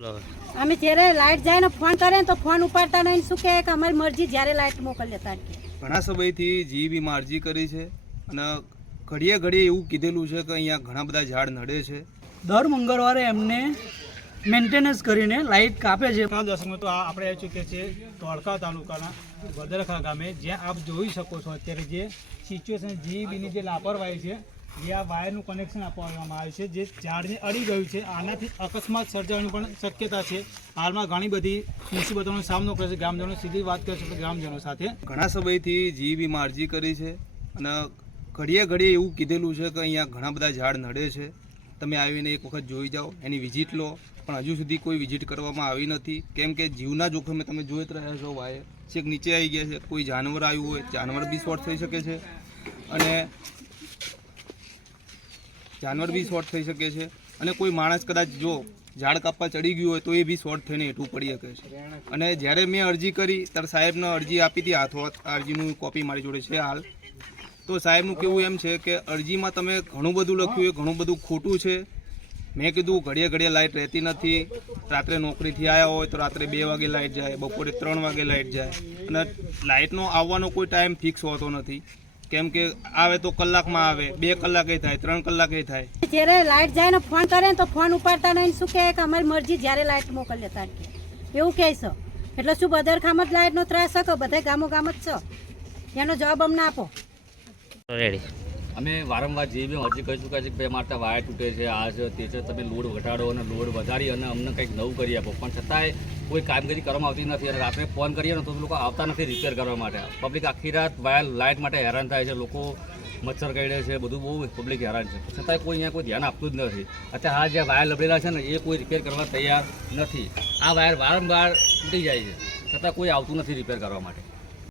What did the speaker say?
અમે જ્યારે લાઇટ જાય ને ફોન કરે ને તો ફોન ઉપાડતા નહીં શું કહે કે અમારી મરજી જ્યારે લાઇટ મોકલી તાર ઘણા સમયથી જીબીમાં મારજી કરી છે અને ઘડીએ ઘડીએ એવું કીધેલું છે કે અહીંયા ઘણા બધા ઝાડ નડે છે. દર મંગળવારે એમને મેન્ટેનન્સ કરીને લાઇટ કાપે છે. આ દર્શકમાં તો આ આપણે આવી ચૂક્યા છીએ ધોળકા તાલુકાના વદરખા ગામે. જ્યાં આપ જોઈ શકો છો અત્યારે જે સિચ્યુએશન જીબીની જે લાપરવાહી છે જે આ વાયરનું કનેક્શન આપવામાં આવ્યું છે. જે ઝાડને અડી ગયું છે. આનાથી અકસ્માત સર્જાવાની પણ શક્યતા છે. હાલમાં ઘણી બધી મુસીબતોનો સામનો કરે છે. ગ્રામજનો સીધી વાત કરશે તો ગ્રામજનો સાથે. ઘણા સમયથી જીવીમાં અરજી કરી છે અને ઘડીએ ઘડીએ એવું કીધેલું છે કે અહીંયા ઘણા બધા ઝાડ નડે છે. તમે આવીને એક વખત જોઈ જાઓ. એની વિઝિટ લો. પણ હજુ સુધી કોઈ વિઝિટ કરવામાં આવી નથી. કેમ કે જીવના જોખમે તમે જોઈ રહ્યા છો વાયર. છેક નીચે આવી ગયા છે. કોઈ જાનવર આવ્યું હોય, જાનવર બી શોર્ટ થઈ શકે છે. અને જાનવર બી શોર્ટ થઈ શકે છે. અને કોઈ માણસ કદાચ જો ઝાડ કાપવા ચડી ગયું હોય તો એ બી શોર્ટ થઈને હેઠું પડી શકે છે. અને જ્યારે મેં અરજી કરી, ત્યારે સાહેબને અરજી આપી હતી હાથો અરજીનું કોપી મારી જોડે છે હાલ. તો સાહેબનું કેવું એમ છે કે અરજીમાં તમે ઘણું બધું લખ્યું એ ઘણું બધું ખોટું છે. મેં કીધું ઘડીએ ઘડીએ લાઇટ રહેતી નથી. રાત્રે નોકરીથી આવ્યા હોય તો રાત્રે બે વાગે લાઇટ જાય, બપોરે ત્રણ વાગે લાઇટ જાય. અને લાઇટનો આવવાનો કોઈ ટાઈમ ફિક્સ હોતો નથી. કેમ કે આવે તો કલાકમાં આવે બે કલાકે થાય ત્રણ કલાકે થાય. જ્યારે લાઇટ જાય ને ફોન કરે ને તો ફોન ઉપાડતા નહીં શું કહે કે અમારી મરજી જ્યારે લાઇટ મોકલીએ તાર એવું કહે છે. એટલે શું બદરખામ જ લાઇટનો ત્રાસ છે બધા ગામો ગામ જ છે. એનો જવાબ અમને આપો. રેડી અમે વારંવાર જે બી અરજી કરી ચૂક્યા છે કે ભાઈ અમારે વાયર તૂટે છે, આ છે, તે છે, તમે લોડ ઘટાડો અને લોડ વધારી અને અમને કંઈક નવું કરી આપો. પણ છતાંય કોઈ કામગીરી કરવામાં આવતી નથી અને રાત્રે ફોન કરીએ ને તો લોકો આવતા નથી રિપેર કરવા માટે. પબ્લિક આખી રાત વાયર લાઇટ માટે હેરાન થાય છે, લોકો મચ્છર કરડે છે, બધું બહુ પબ્લિક હેરાન છે. છતાંય કોઈ અહીંયા કોઈ ધ્યાન આપતું જ નથી. અત્યારે આ જે વાયર લબડેલા છે ને, એ કોઈ રિપેર કરવા તૈયાર નથી. આ વાયર વારંવાર તૂટી જાય છે. છતાં કોઈ આવતું નથી રિપેર કરવા માટે.